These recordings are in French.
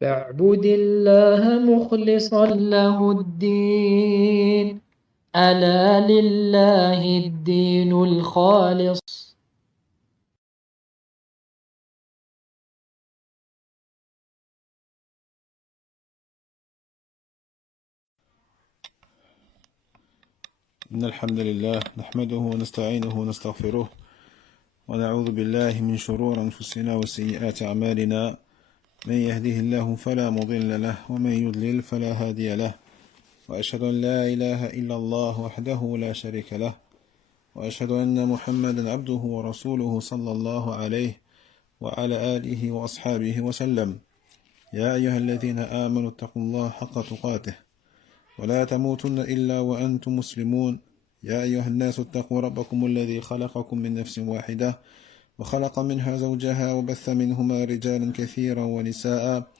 فاعبد الله مخلصا له الدين ألا لله الدين الخالص. إن الحمد لله نحمده ونستعينه ونستغفره ونعوذ بالله من شرور أنفسنا وسيئات أعمالنا. من يهده الله فلا مضل له ومن يضلل فلا هادي له، وأشهد أن لا إله إلا الله وحده لا شريك له، وأشهد أن محمدا عبده ورسوله صلى الله عليه وعلى آله وأصحابه وسلم. يا أيها الذين آمنوا اتقوا الله حق تقاته ولا تموتن إلا وأنتم مسلمون. يا أيها الناس اتقوا ربكم الذي خلقكم من نفس واحدة وخلق منها زوجها وبث منهما رجالا كثيرا ونساء،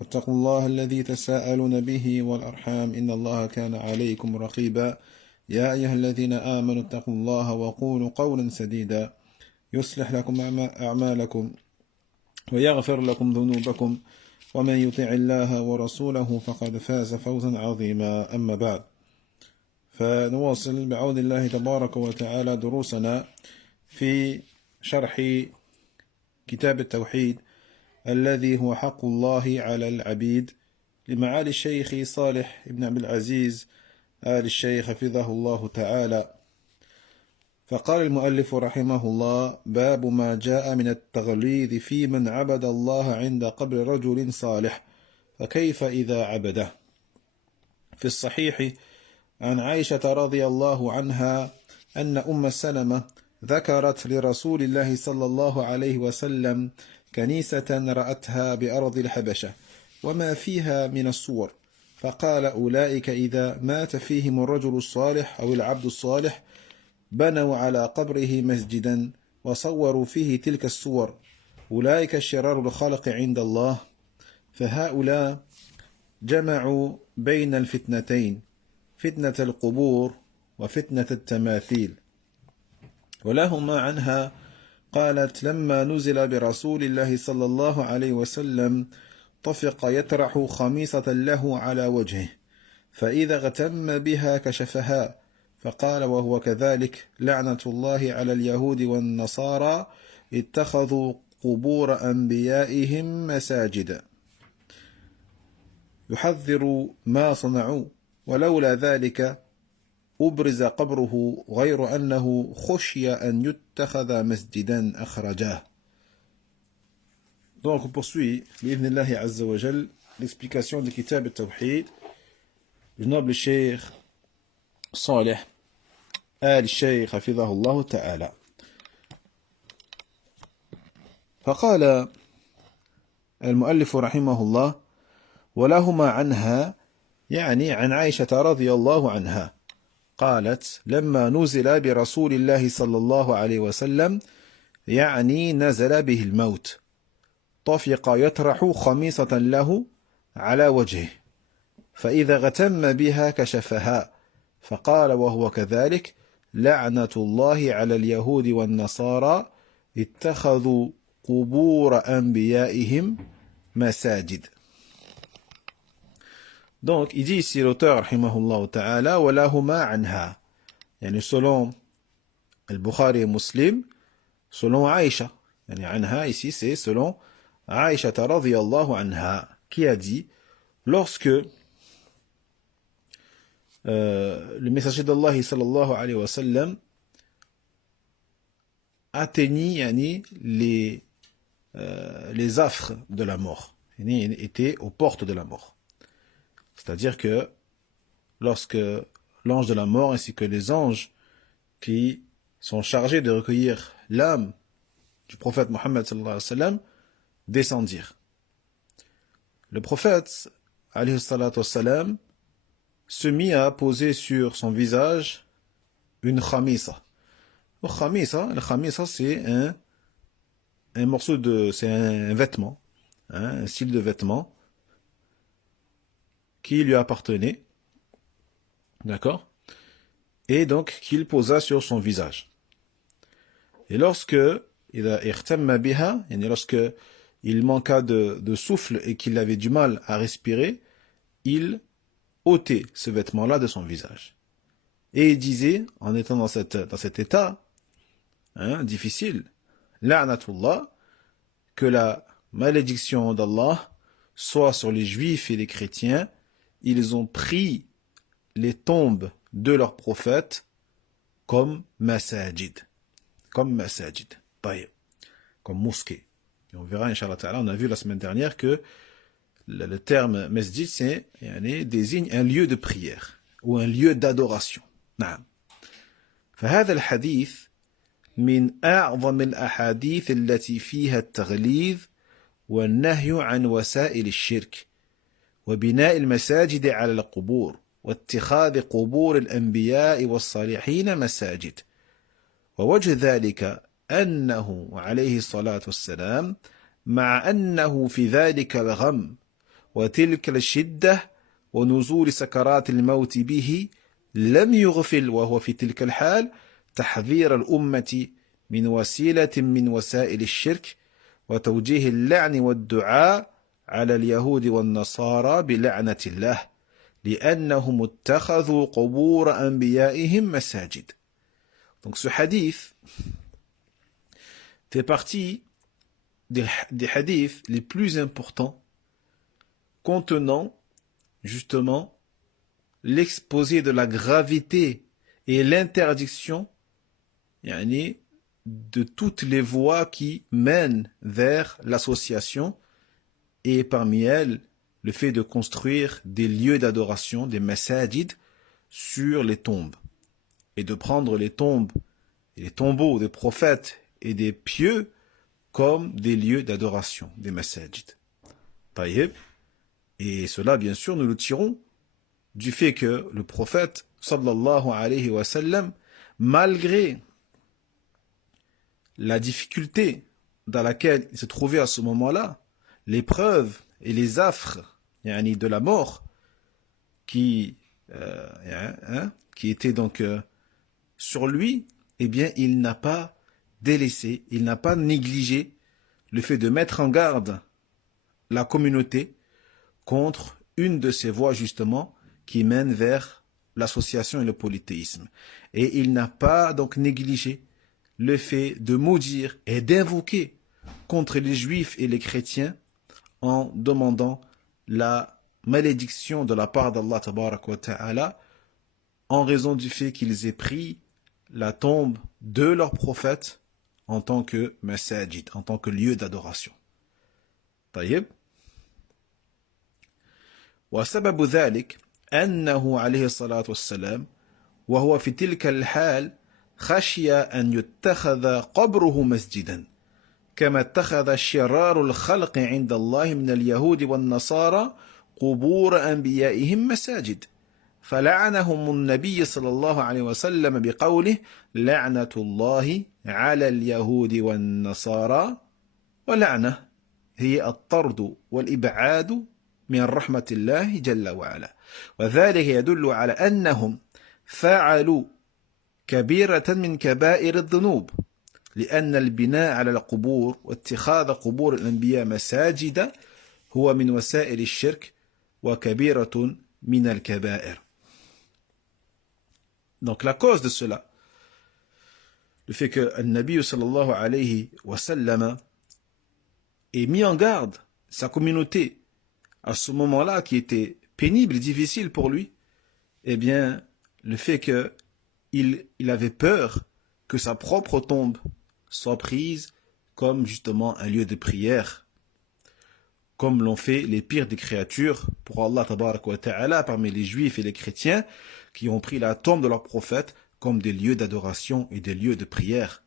واتقوا الله الذي تساءلون به والأرحام إن الله كان عليكم رقيبا. يا أيها الذين آمنوا اتقوا الله وقولوا قولا سديدا يصلح لكم أعمالكم ويغفر لكم ذنوبكم، ومن يطع الله ورسوله فقد فاز فوزا عظيما. أما بعد، فنواصل بعون الله تبارك وتعالى دروسنا في شرح كتاب التوحيد الذي هو حق الله على العبيد لمعالي الشيخ صالح بن عبد العزيز آل الشيخ حفظه الله تعالى. فقال المؤلف رحمه الله: باب ما جاء من التغليظ في من عبد الله عند قبر رجل صالح، فكيف إذا عبده؟ في الصحيح عن عائشة رضي الله عنها أن أم سلمة ذكرت لرسول الله صلى الله عليه وسلم كنيسة رأتها بأرض الحبشة وما فيها من الصور، فقال: أولئك إذا مات فيهم الرجل الصالح أو العبد الصالح بنوا على قبره مسجدا وصوروا فيه تلك الصور، أولئك شرار الخلق عند الله. فهؤلاء جمعوا بين الفتنتين، فتنة القبور وفتنة التماثيل. ولهما عنها قالت: لما نزل برسول الله صلى الله عليه وسلم طفق يطرح خميصة له على وجهه، فإذا اغتم بها كشفها، فقال وهو كذلك: لعنة الله على اليهود والنصارى اتخذوا قبور أنبيائهم مساجد. يحذر ما صنعوا، ولولا ذلك أبرز قبره غير أنه خشي أن يتخذ مسجدا أخرجاه. Donc on poursuit بإذن الله عز وجل l'explication du Kitab al-Tawhid du noble Cheikh Salih آل الشيخ حفظه الله تعالى. فقال المؤلف رحمه الله: ولهما عنها، يعني عن عائشة رضي الله عنها، قالت: لما نزل برسول الله صلى الله عليه وسلم، يعني نزل به الموت، طفق يطرح خميصة له على وجهه، فإذا اغتم بها كشفها، فقال وهو كذلك: لعنة الله على اليهود والنصارى اتخذوا قبور أنبيائهم مساجد. Donc, il dit ici l'auteur, rahimahullah ta'ala, walahuma anha. Yani selon al-Bukhari et Muslim, selon Aïcha. Yani anha ici, c'est selon Aïcha radhiyallahu anha, qui a dit, lorsque le messager d'Allah sallallahu alayhi wa sallam atteignit yani, les affres de la mort, yani, il était aux portes de la mort. C'est-à-dire que lorsque l'ange de la mort ainsi que les anges qui sont chargés de recueillir l'âme du prophète Mohammed sallallahu alayhi wa sallam descendirent, le prophète alayhi salatu wa sallam se mit à poser sur son visage une khamisa. Le khamisa c'est un morceau de, c'est un vêtement, hein, un style de vêtement qui lui appartenait, d'accord, et donc qu'il posa sur son visage. Et lorsque il il manqua de souffle et qu'il avait du mal à respirer, il ôtait ce vêtement-là de son visage. Et il disait, en étant dans cet état difficile, la'natullah, que la malédiction d'Allah soit sur les juifs et les chrétiens, ils ont pris les tombes de leurs prophètes comme masajid, comme mosquée. Et on verra, Inch'Allah Ta'ala, on a vu la semaine dernière que le terme masjid, désigne un lieu de prière ou un lieu d'adoration. نعم. فهذا الحديث من أعظم الأحاديث التي فيها التغليظ والنهي عن وسائل الشرك وبناء المساجد على القبور واتخاذ قبور الأنبياء والصالحين مساجد. ووجه ذلك أنه عليه الصلاة والسلام مع أنه في ذلك الغم وتلك الشدة ونزول سكرات الموت به لم يغفل وهو في تلك الحال تحذير الأمة من وسيلة من وسائل الشرك وتوجيه اللعن والدعاء على اليهود والنصارى بلعنة الله لأنهم اتخذوا قبور أنبيائهم مساجد. Donc ce hadith fait partie des hadiths les plus importants contenant justement l'exposé de la gravité et l'interdiction de toutes les voies qui mènent vers l'association, et parmi elles le fait de construire des lieux d'adoration, des masajid, sur les tombes, et de prendre les tombes et les tombeaux des prophètes et des pieux comme des lieux d'adoration, des masajid. Taïeb. Et cela, bien sûr, nous le tirons du fait que le prophète, sallallahu alayhi wa sallam, malgré la difficulté dans laquelle il se trouvait à ce moment-là, l'épreuve et les affres de la mort qui étaient donc sur lui, eh bien, il n'a pas délaissé, il n'a pas négligé le fait de mettre en garde la communauté contre une de ces voies justement qui mènent vers l'association et le polythéisme. Et il n'a pas donc négligé le fait de maudire et d'invoquer contre les juifs et les chrétiens en demandant la malédiction de la part d'Allah tabaraka wa ta'ala en raison du fait qu'ils aient pris la tombe de leurs prophètes en tant que masajid, en tant que lieu d'adoration. طيب. وسبب ذلك أنه عليه الصلاة والسلام وهو في تلك الحال خشي أن يتخذ قبره مسجدا كما اتخذ شرار الخلق عند الله من اليهود والنصارى قبور أنبيائهم مساجد فلعنهم النبي صلى الله عليه وسلم بقوله لعنة الله على اليهود والنصارى ولعنة هي الطرد والإبعاد من رحمة الله جل وعلا وذلك يدل على أنهم فعلوا كبيرة من كبائر الذنوب لأن البناء على القبور واتخاذ قبور الأنبياء مساجد هو من وسائل الشرك وكبيرة من الكبائر. Donc la cause de cela, le fait que le Nabi sallallahu alayhi wa sallam ait mis en garde sa communauté à ce moment-là qui était pénible et difficile pour lui, eh bien, le fait qu'il avait peur que sa propre tombe soit prise comme justement un lieu de prière, comme l'ont fait les pires des créatures pour Allah tabaraka wa ta'ala parmi les juifs et les chrétiens qui ont pris la tombe de leurs prophètes comme des lieux d'adoration et des lieux de prière.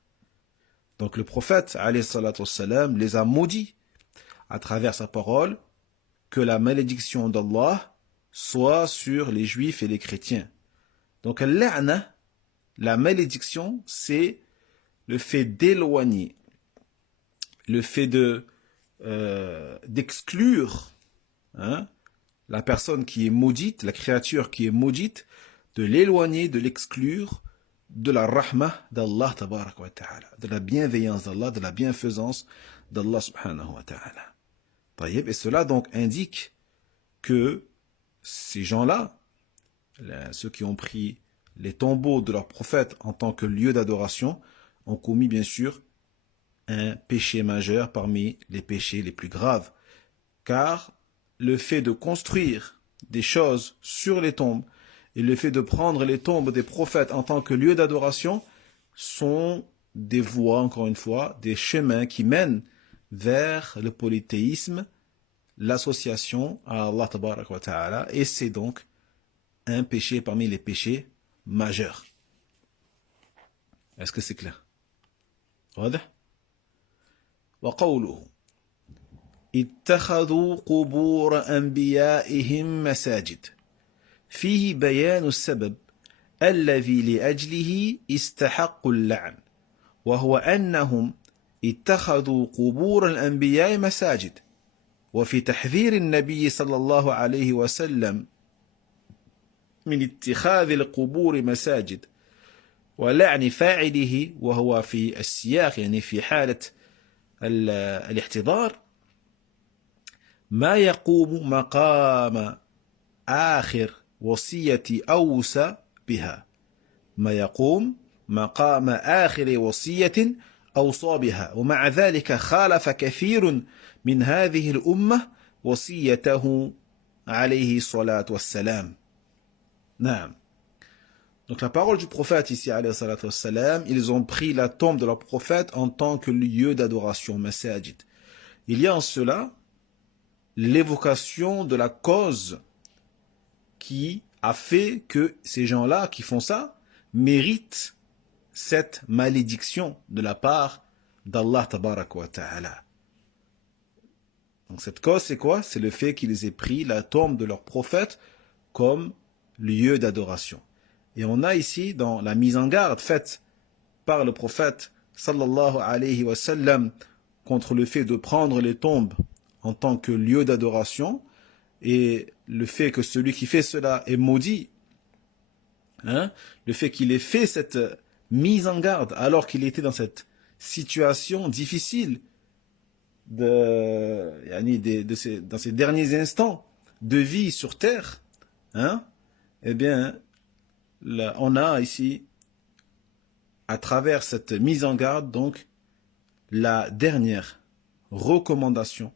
Donc le prophète alayhi salatu wassalam les a maudits à travers sa parole que la malédiction d'Allah soit sur les juifs et les chrétiens. Donc al-la'na, la malédiction, c'est le fait d'éloigner, le fait d'exclure la personne qui est maudite, la créature qui est maudite, de l'éloigner, de l'exclure de la rahmah d'Allah tabaraka wa ta'ala, de la bienveillance d'Allah, de la bienfaisance d'Allah subhanahu wa ta'ala. Et cela donc indique que ces gens-là, ceux qui ont pris les tombeaux de leurs prophètes en tant que lieu d'adoration, ont commis bien sûr un péché majeur parmi les péchés les plus graves. Car le fait de construire des choses sur les tombes et le fait de prendre les tombes des prophètes en tant que lieu d'adoration sont des voies, encore une fois, des chemins qui mènent vers le polythéisme, l'association à Allah tabarak wa ta'ala, et c'est donc un péché parmi les péchés majeurs. Est-ce que c'est clair? واضح؟ وقوله اتخذوا قبور أنبيائهم مساجد فيه بيان السبب الذي لأجله استحقوا اللعن وهو أنهم اتخذوا قبور الأنبياء مساجد وفي تحذير النبي صلى الله عليه وسلم من اتخاذ القبور مساجد ولعن فاعله وهو في السياق يعني في حالة الاحتضار ما يقوم مقام آخر وصية أوصى بها ما يقوم مقام آخر وصية أوصى بها ومع ذلك خالف كثير من هذه الأمة وصيته عليه الصلاة والسلام. نعم. Donc la parole du prophète ici, alayhi salatu wassalam, ils ont pris la tombe de leur prophète en tant que lieu d'adoration, masajid. Il y a en cela l'évocation de la cause qui a fait que ces gens-là qui font ça méritent cette malédiction de la part d'Allah tabarak wa ta'ala. Donc cette cause c'est quoi? C'est le fait qu'ils aient pris la tombe de leur prophète comme lieu d'adoration. Et on a ici dans la mise en garde faite par le prophète sallallahu alayhi wa sallam contre le fait de prendre les tombes en tant que lieu d'adoration et le fait que celui qui fait cela est maudit, le fait qu'il ait fait cette mise en garde alors qu'il était dans cette situation difficile dans ces derniers instants de vie sur terre, eh bien là, on a ici à travers cette mise en garde donc la dernière recommandation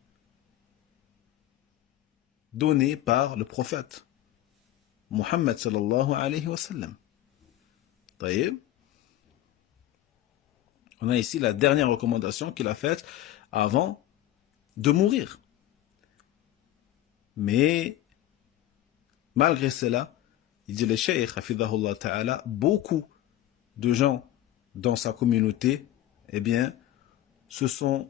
donnée par le prophète Muhammad sallallahu alayhi wa sallam. On a ici la dernière recommandation qu'il a faite avant de mourir. Mais malgré cela, il dit le cheikh hafidhahullah ta'ala, beaucoup de gens dans sa communauté, eh bien, se sont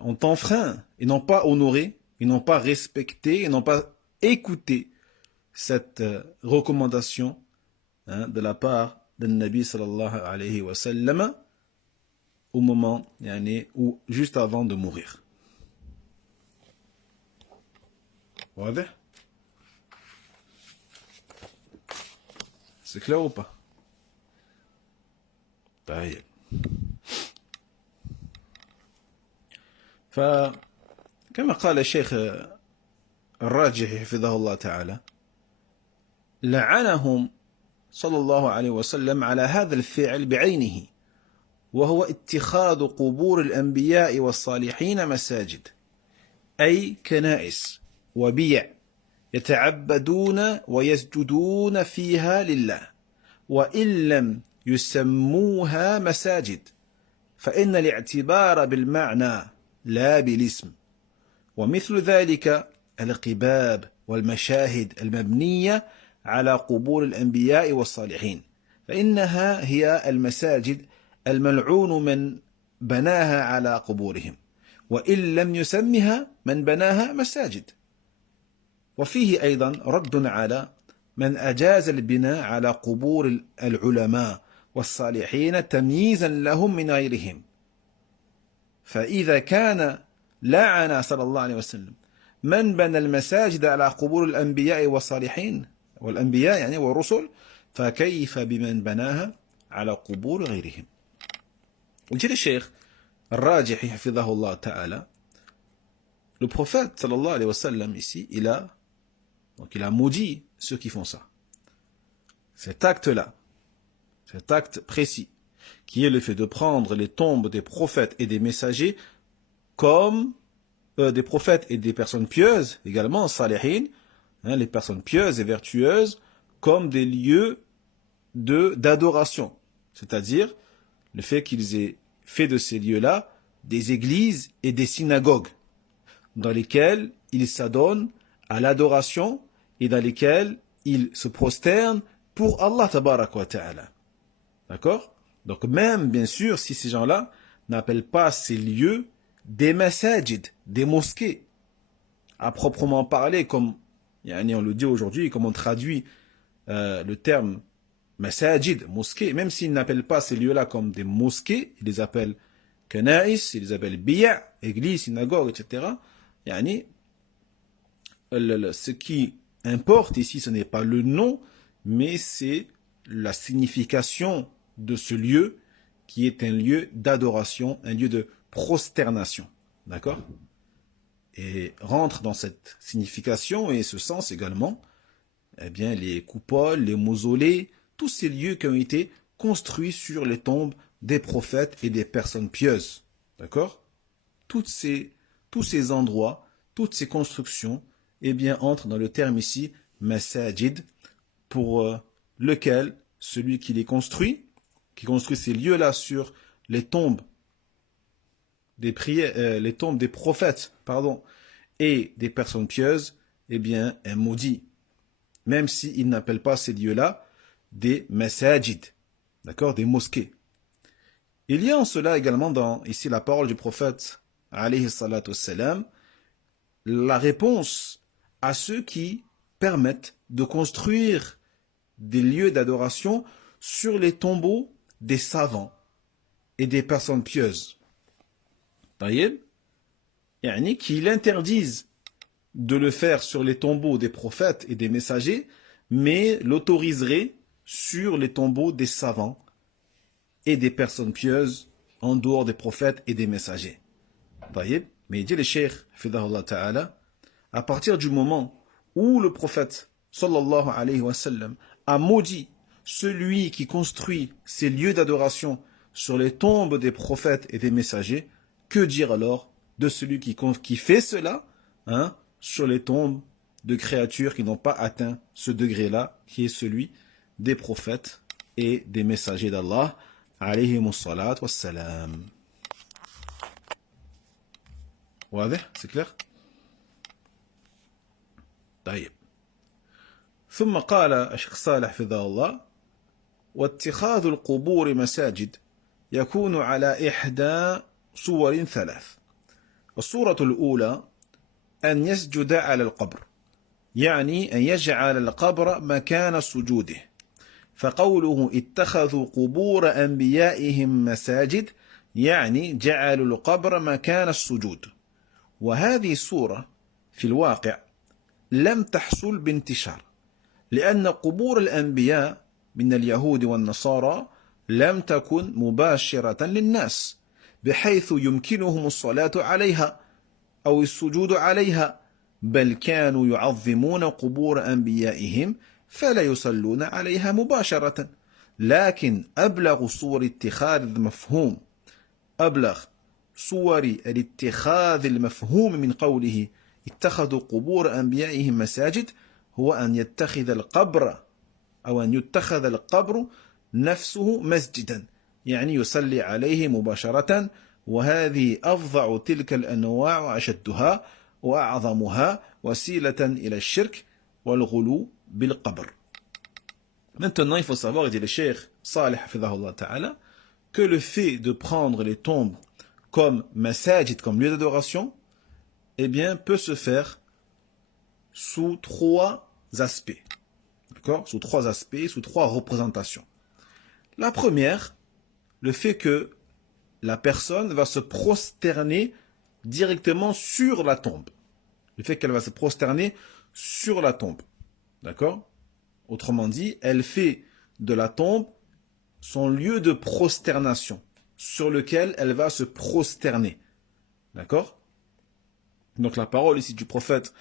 ont enfreint, ils n'ont pas honoré, ils n'ont pas respecté, ils n'ont pas écouté cette recommandation de la part de Nabi sallallahu alayhi wa sallam au moment ou juste avant de mourir. واضح؟ C'est clair ou pas? طيب. فكما قال الشيخ الراجحي حفظه الله تعالى لعنهم صلى الله عليه وسلم على هذا الفعل بعينه وهو اتخاذ قبور الأنبياء والصالحين مساجد أي كنائس وبيع يتعبدون ويسجدون فيها لله وإن لم يسموها مساجد فإن الاعتبار بالمعنى لا بالاسم ومثل ذلك القباب والمشاهد المبنية على قبور الأنبياء والصالحين فإنها هي المساجد الملعون من بناها على قبورهم وإن لم يسمها من بناها مساجد وفيه أيضا رد على من أجاز البناء على قبور العلماء والصالحين تمييزا لهم من غيرهم فإذا كان لعن صلى الله عليه وسلم من بنى المساجد على قبور الأنبياء والصالحين والأنبياء والرسل فكيف بمن بناها على قبور غيرهم. dit le cheikh Rajihi hafidhahullah ta'ala, le prophète sallallahu alayhi wa sallam ici, il a maudit ceux qui font ça. Cet acte-là, cet acte précis, qui est le fait de prendre les tombes des prophètes et des messagers comme des prophètes et des personnes pieuses, également salihin, les personnes pieuses et vertueuses, comme des lieux d'adoration. C'est-à-dire le fait qu'ils aient fait de ces lieux-là des églises et des synagogues dans lesquelles ils s'adonnent à l'adoration et dans lesquelles ils se prosternent pour Allah tabarak wa ta'ala. D'accord? Donc même, bien sûr, si ces gens-là n'appellent pas ces lieux des masajid, des mosquées, à proprement parler, comme on le dit aujourd'hui, comme on traduit le terme masajid, mosquée, même s'ils n'appellent pas ces lieux-là comme des mosquées, ils les appellent kana'is, ils les appellent biya', église, synagogue, etc. Ce qui importe ici, ce n'est pas le nom, mais c'est la signification de ce lieu qui est un lieu d'adoration, un lieu de prosternation. D'accord? Et rentre dans cette signification et ce sens également, les coupoles, les mausolées, tous ces lieux qui ont été construits sur les tombes des prophètes et des personnes pieuses. D'accord? Tous ces endroits, toutes ces constructions, entrent dans le terme ici, masajid, pour lequel celui qui les construit, qui construit ces lieux-là sur les tombes les tombes des prophètes, et des personnes pieuses, est maudit. Même s'il n'appelle pas ces lieux-là des masajid, d'accord, des mosquées. Il y a en cela également dans ici la parole du prophète, alayhi salatu wassalam, la réponse à ceux qui permettent de construire des lieux d'adoration sur les tombeaux des savants et des personnes pieuses. Qu'ils interdisent de le faire sur les tombeaux des prophètes et des messagers, mais l'autoriseraient sur les tombeaux des savants et des personnes pieuses en dehors des prophètes et des messagers. Mais il dit le cheikh, fidahullah ta'ala, à partir du moment où le prophète sallallahu alayhi wa sallam a maudit celui qui construit ces lieux d'adoration sur les tombes des prophètes et des messagers, que dire alors de celui qui fait cela sur les tombes de créatures qui n'ont pas atteint ce degré-là, qui est celui des prophètes et des messagers d'Allah, alayhimus salat wassalam. واضح؟ c'est clair؟ طيب. ثم قال الشيخ صالح حفظه الله: واتخاذ القبور مساجد يكون على إحدى صور ثلاث. الصورة الأولى أن يسجد على القبر، يعني أن يجعل القبر مكان سجوده، فقوله اتخذوا قبور أنبيائهم مساجد يعني جعلوا القبر مكان السجود. وهذه الصورة في الواقع لم تحصل بانتشار، لأن قبور الأنبياء من اليهود والنصارى لم تكن مباشرة للناس بحيث يمكنهم الصلاة عليها أو السجود عليها، بل كانوا يعظمون قبور أنبيائهم فلا يصلون عليها مباشرة. لكن أبلغ صور الاتخاذ المفهوم من قوله اتخذوا قبور أنبيائهم مساجد هو أن يتخذ القبر نفسه مسجدا، يعني يصلي عليه مباشرة، وهذه أفظع تلك الأنواع وأشدها وأعظمها وسيلة إلى الشرك والغلو بالقبر. Maintenant, il faut savoir, dit le cheikh Salih hafidhahullah ta'ala, que le fait de prendre les tombes comme masajid, comme lieu d'adoration, peut se faire sous trois aspects. D'accord? Sous trois aspects, sous trois représentations. La première, le fait que la personne va se prosterner directement sur la tombe. Le fait qu'elle va se prosterner sur la tombe. D'accord? Autrement dit, elle fait de la tombe son lieu de prosternation, sur lequel elle va se prosterner. D'accord? Donc la parole ici du prophète,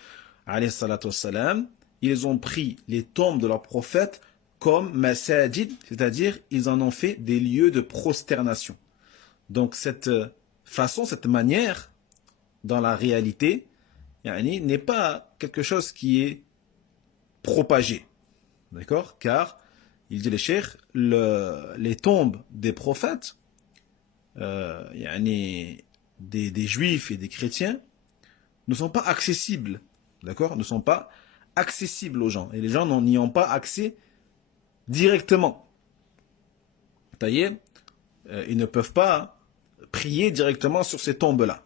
alayhi salatu wassalam, ils ont pris les tombes de leur prophète comme masajid, c'est-à-dire ils en ont fait des lieux de prosternation. Donc cette façon, cette manière, dans la réalité, n'est pas quelque chose qui est propagé. D'accord? Car, il dit le cheikh, les tombes des prophètes, des juifs et des chrétiens, ne sont pas accessibles. D'accord? Ne sont pas accessibles aux gens. Et les gens n'y ont pas accès directement. Ils ne peuvent pas prier directement sur ces tombes-là,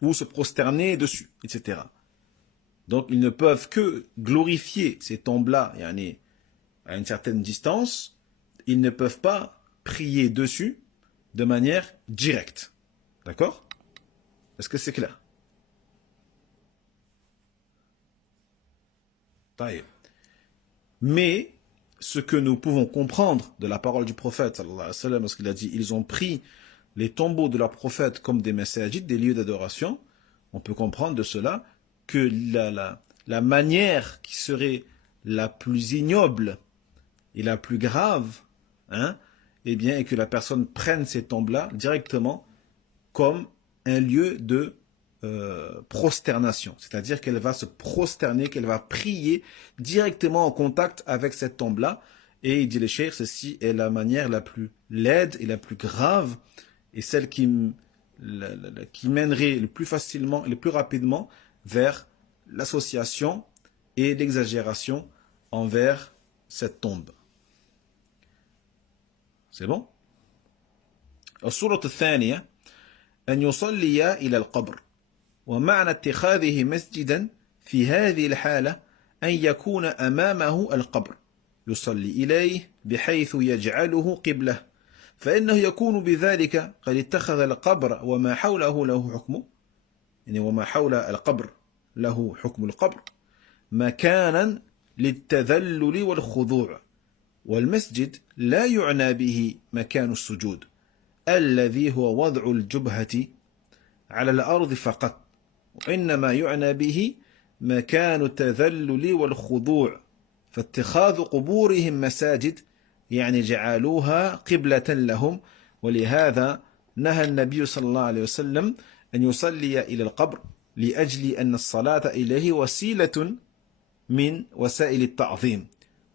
ou se prosterner dessus, etc. Donc ils ne peuvent que glorifier ces tombes-là, à une certaine distance. Ils ne peuvent pas prier dessus de manière directe. D'accord? Est-ce que c'est clair? Mais ce que nous pouvons comprendre de la parole du prophète, sallallahu alayhi wa sallam, parce qu'il a dit, ils ont pris les tombeaux de leurs prophètes comme des masajid, des lieux d'adoration, on peut comprendre de cela que la manière qui serait la plus ignoble et la plus grave, est que la personne prenne ces tombes-là directement comme un lieu de prosternation. C'est-à-dire qu'elle va se prosterner, qu'elle va prier directement en contact avec cette tombe-là. Et il dit le cheikh, ceci est la manière la plus laide et la plus grave, et celle qui mènerait le plus facilement et le plus rapidement vers l'association et l'exagération envers cette tombe. C'est bon? الصورة الثانية أن يصلي إلى القبر، ومعنى اتخاذه مسجدا في هذه الحالة أن يكون أمامه القبر يصلي إليه بحيث يجعله قبلة، فإنه يكون بذلك قد اتخذ القبر وما حوله له حكمه، وما حول القبر له حكم القبر، مكانا للتذلل والخضوع. والمسجد لا يعنى به مكان السجود الذي هو وضع الجبهة على الأرض فقط، وإنما يعنى به مكان التذلل والخضوع، فاتخاذ قبورهم مساجد جعلوها قبلة لهم. ولهذا نهى النبي صلى الله عليه وسلم أن يصلي إلى القبر لأجل أن الصلاة إليه وسيلة من وسائل التعظيم.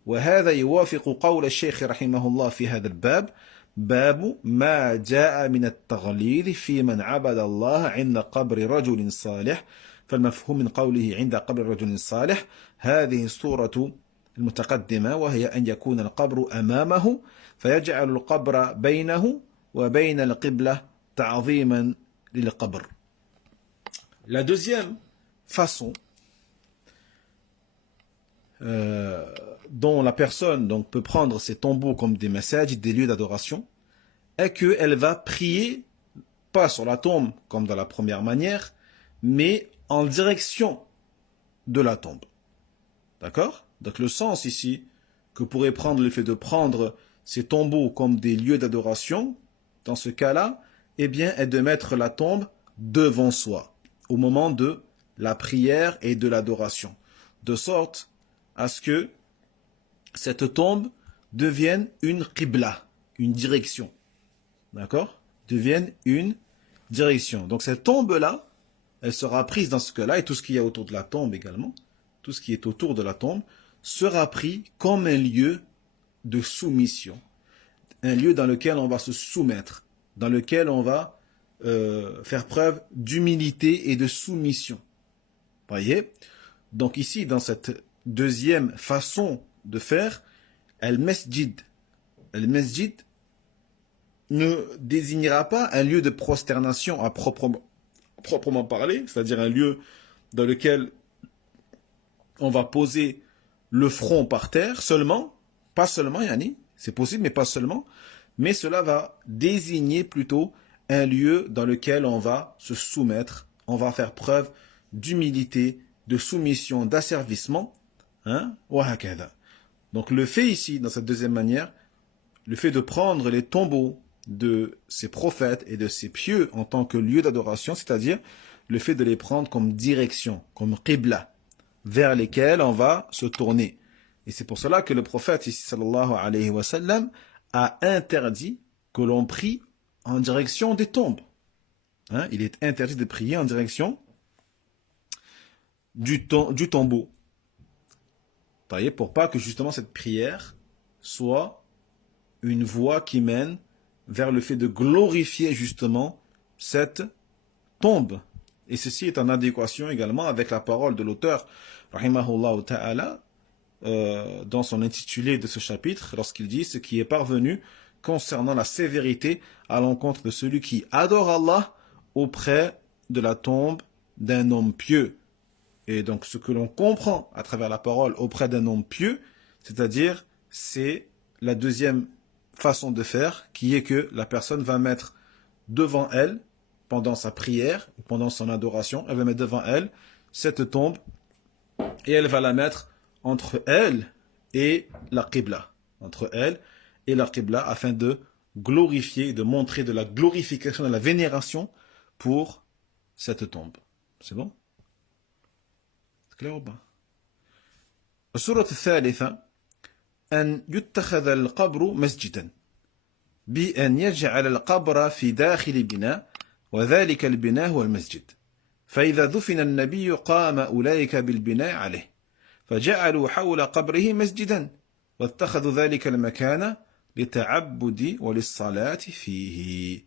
وهذا يوافق قول الشيخ رحمه الله في هذا الباب، باب ما جاء من التغليظ في من عبد الله عند قبر رجل صالح. فالمفهوم من قوله عند قبر رجل صالح هذه الصورة المتقدمة، وهي أن يكون القبر أمامه فيجعل القبر بينه وبين القبلة تعظيما للقبر. La deuxième façon dont la personne peut prendre ces tombeaux comme des masajid, des lieux d'adoration, est qu'elle va prier, pas sur la tombe comme dans la première manière, mais en direction de la tombe. D'accord? Donc le sens ici que pourrait prendre le fait de prendre ces tombeaux comme des lieux d'adoration, dans ce cas-là, est de mettre la tombe devant soi, au moment de la prière et de l'adoration, de sorte à ce que cette tombe devienne une qibla, une direction. D'accord? Devienne une direction. Donc cette tombe-là, elle sera prise dans ce cas-là, et tout ce qu'il y a autour de la tombe également, tout ce qui est autour de la tombe, sera pris comme un lieu de soumission. Un lieu dans lequel on va se soumettre, dans lequel on va faire preuve d'humilité et de soumission. Voyez? Donc ici, dans cette deuxième façon de faire, al-masjid ne désignera pas un lieu de prosternation à proprement parler, c'est-à-dire un lieu dans lequel on va poser le front par terre seulement, pas seulement, c'est possible, mais pas seulement, mais cela va désigner plutôt un lieu dans lequel on va se soumettre, on va faire preuve d'humilité, de soumission, d'asservissement, Donc le fait ici, dans cette deuxième manière, le fait de prendre les tombeaux de ces prophètes et de ces pieux en tant que lieu d'adoration, c'est-à-dire le fait de les prendre comme direction, comme qibla, vers lesquels on va se tourner. Et c'est pour cela que le prophète, ici, sallallahu alayhi wa sallam, a interdit que l'on prie en direction des tombes. Hein, il est interdit de prier en direction du tombeau. Pour pas que justement cette prière soit une voie qui mène vers le fait de glorifier justement cette tombe. Et ceci est en adéquation également avec la parole de l'auteur, rahimahullah ta'ala, dans son intitulé de ce chapitre, lorsqu'il dit ce qui est parvenu concernant la sévérité à l'encontre de celui qui adore Allah auprès de la tombe d'un homme pieux. Et donc ce que l'on comprend à travers la parole auprès d'un homme pieux, c'est-à-dire c'est la deuxième façon de faire, qui est que la personne va mettre devant elle, pendant sa prière, pendant son adoration, elle va mettre devant elle cette tombe et elle va la mettre entre elle et la qibla, entre elle et la qibla, afin de glorifier, de montrer de la glorification, de la vénération pour cette tombe. C'est bon? C'est clair ou pas? السورة الثالثة أن يتخذ القبر مسجدا بأن يجعل القبر في داخل بناء وذلك البناء هو المسجد فإذا دفن النبي قام أولئك بالبناء عليه فجعلوا حول قبره مسجدا واتخذوا ذلك المكان للتعبد وللصلاة فيه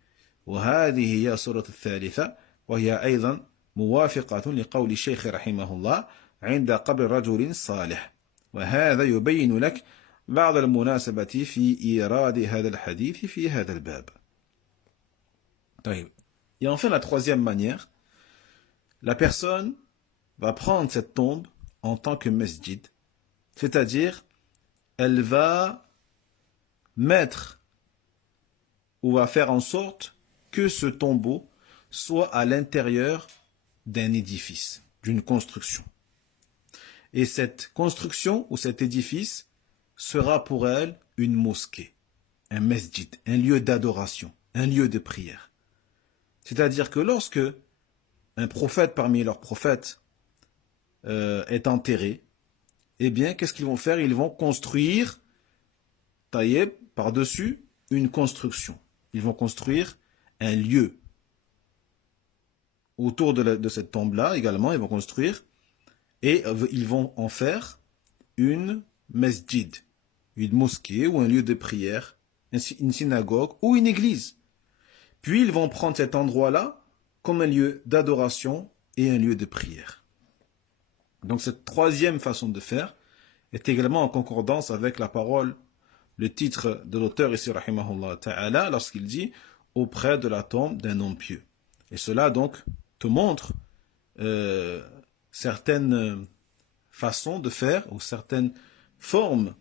وهذه هي السورة الثالثة وهي أيضا موافقة لقول الشيخ رحمه الله عند قبر رجل صالح وهذا يبين لك بعض المناسبة في إيراد هذا الحديث في هذا الباب. طيب. Et enfin la troisième manière, la personne va prendre cette tombe en tant que masjid, c'est-à-dire elle va mettre ou va faire en sorte que ce tombeau soit à l'intérieur d'un édifice, d'une construction. Et cette construction ou cet édifice sera pour elle une mosquée, un masjid, un lieu d'adoration, un lieu de prière. C'est-à-dire que lorsque un prophète parmi leurs prophètes est enterré, eh bien, qu'est-ce qu'ils vont faire? Ils vont construire, tailler par-dessus une construction. Ils vont construire un lieu. Autour de cette tombe-là, également, ils vont construire, et ils vont en faire une masjid, une mosquée ou un lieu de prière, une synagogue ou une église. Puis ils vont prendre cet endroit-là comme un lieu d'adoration et un lieu de prière. Donc cette troisième façon de faire est également en concordance avec la parole, le titre de l'auteur ici, rahimahullah ta'ala, lorsqu'il dit « auprès de la tombe d'un homme pieux ». Et cela donc te montre certaines façons de faire ou certaines formes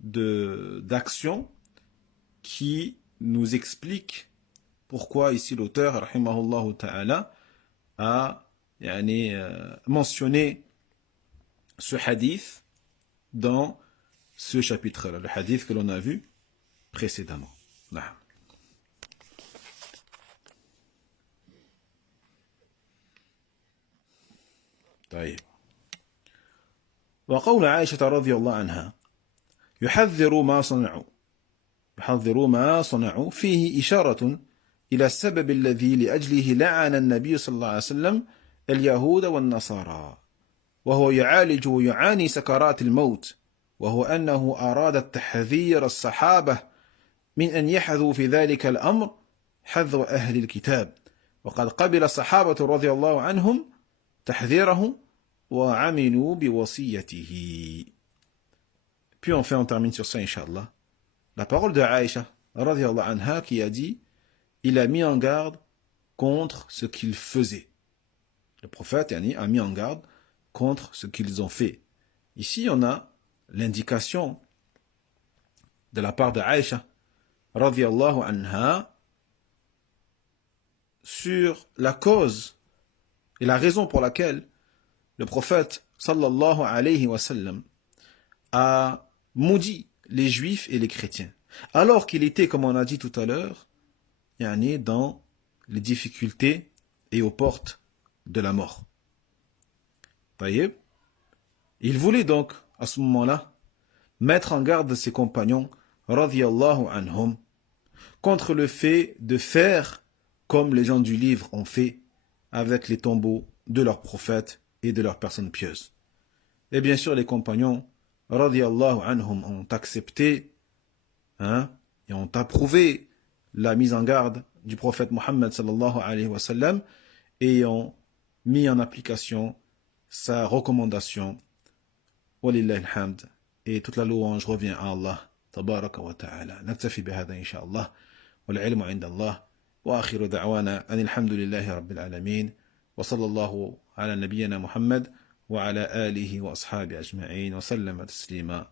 d'action qui nous expliquent pourquoi ici l'auteur rahimahullah ta'ala a mentionné ce hadith dans ce chapitre-là, le hadith que l'on a vu précédemment. Là. طيب. وقول عائشة رضي الله عنها يحذر ما صنعوا فيه إشارة إلى السبب الذي لأجله لعن النبي صلى الله عليه وسلم اليهود والنصارى وهو يعالج ويعاني سكرات الموت وهو أنه أراد التحذير الصحابة من أن يحذوا في ذلك الأمر حذو أهل الكتاب وقد قبل الصحابة رضي الله عنهم تحذيره وعملوا بوصيته. Puis enfin on termine sur ça Inch'Allah. La parole de Aïcha radhiyallahu anha qui a dit il a mis en garde contre ce qu'ils faisaient. Le prophète a mis en garde contre ce qu'ils ont fait. Ici on a l'indication de la part de Aïcha radhiyallahu anha sur la cause et la raison pour laquelle le prophète sallallahu alayhi wa sallam a maudit les juifs et les chrétiens. Alors qu'il était, comme on a dit tout à l'heure, dans les difficultés et aux portes de la mort. Taïeb. Il voulait donc, à ce moment-là, mettre en garde ses compagnons, radiyallahu anhum, contre le fait de faire comme les gens du livre ont fait avec les tombeaux de leurs prophètes et de leurs personnes pieuses. Et bien sûr, les compagnons, radiyallahu anhum, ont accepté et ont approuvé la mise en garde du prophète Mohammed sallallahu alayhi wa sallam et ont mis en application sa recommandation. Walillahi alhamd. Et toute la louange revient à Allah. Tabaraka wa ta'ala. نكتفي بهذا إن شاء الله. والعلم عند الله. وآخر دعوانا أن الحمد لله رب العالمين. وصلى الله على نبينا محمد وعلى آله وأصحابه أجمعين وسلم تسليما.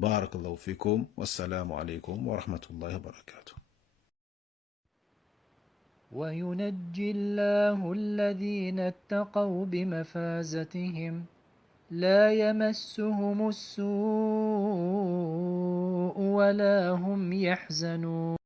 بارك الله فيكم والسلام عليكم ورحمة الله وبركاته. وينجي الله الذين اتقوا بمفازتهم لا يمسهم السوء ولا هم يحزنون